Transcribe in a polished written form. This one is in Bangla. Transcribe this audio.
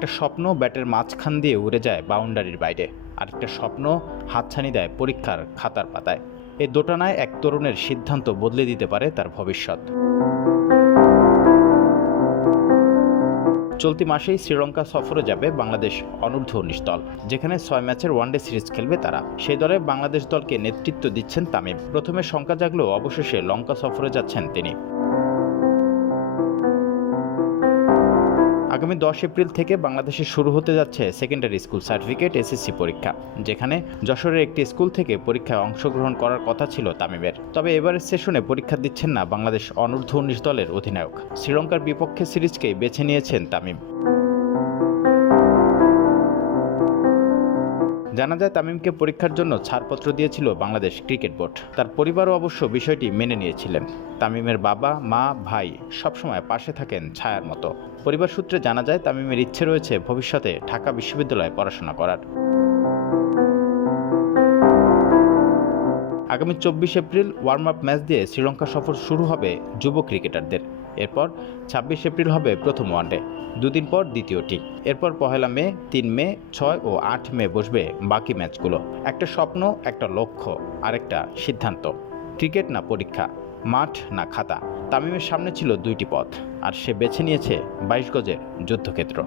একটা স্বপ্ন ব্যাটের মাঝখান দিয়ে উড়ে যায় বাউন্ডারির বাইরে, আরেকটা স্বপ্ন হাতছানি দেয় পরীক্ষার খাতার পাতায়। এই দোটানায় এক তরুণের সিদ্ধান্ত বদলে দিতে পারে তার ভবিষ্যৎ। চলতি মাসেই শ্রীলঙ্কা সফরে যাবে বাংলাদেশ অনূর্ধ্ব-19 দল, যেখানে 6 ম্যাচের ওয়ানডে সিরিজ খেলবে তারা। সেই দলে বাংলাদেশ দলকে নেতৃত্ব দিচ্ছেন তামিম। প্রথমে শঙ্কা জাগলেও অবশেষে লঙ্কা সফরে যাচ্ছেন তিনি। আগামী 10 এপ্রিল থেকে বাংলাদেশে শুরু হতে যাচ্ছে সেকেন্ডারি স্কুল সার্টিফিকেট এসএসসি পরীক্ষা, যেখানে যশোরের একটি স্কুল থেকে পরীক্ষায় অংশগ্রহণ করার কথা ছিল তামিমের। তবে এবারের সেশনে পরীক্ষা দিচ্ছেন না বাংলাদেশ অনূর্ধ্ব-19 দলের অধিনায়ক। শ্রীলঙ্কার বিপক্ষে সিরিজকেই বেছে নিয়েছেন তামিম। জানা যায়, তামিমকে পরীক্ষার জন্য ছাড়পত্র দিয়েছিল বাংলাদেশ ক্রিকেট বোর্ড। তার পরিবারও অবশ্য বিষয়টি মেনে নিয়েছিলেন। তামিমের বাবা, মা, ভাই সবসময় পাশে থাকেন ছায়ার মতো। পরিবার সূত্রে জানা যায়, তামিমের ইচ্ছে রয়েছে ভবিষ্যতে ঢাকা বিশ্ববিদ্যালয়ে পড়াশোনা করার। আগামী 24 এপ্রিল ওয়ার্ম আপ ম্যাচ দিয়ে শ্রীলঙ্কা সফর শুরু হবে যুব ক্রিকেটারদের। এরপর 26 এপ্রিল হবে প্রথম ওয়ানডে, দুদিন পর দ্বিতীয়টি। এরপর 1 মে, 3 মে, 6 ও 8 মে বসবে বাকি ম্যাচগুলো। একটা স্বপ্ন, একটা লক্ষ্য, আরেকটা সিদ্ধান্ত। ক্রিকেট না পরীক্ষা, মাঠ না খাতা। তামিমের সামনে ছিল দুইটি পথ, আর সে বেছে নিয়েছে 22 গজের যুদ্ধক্ষেত্র।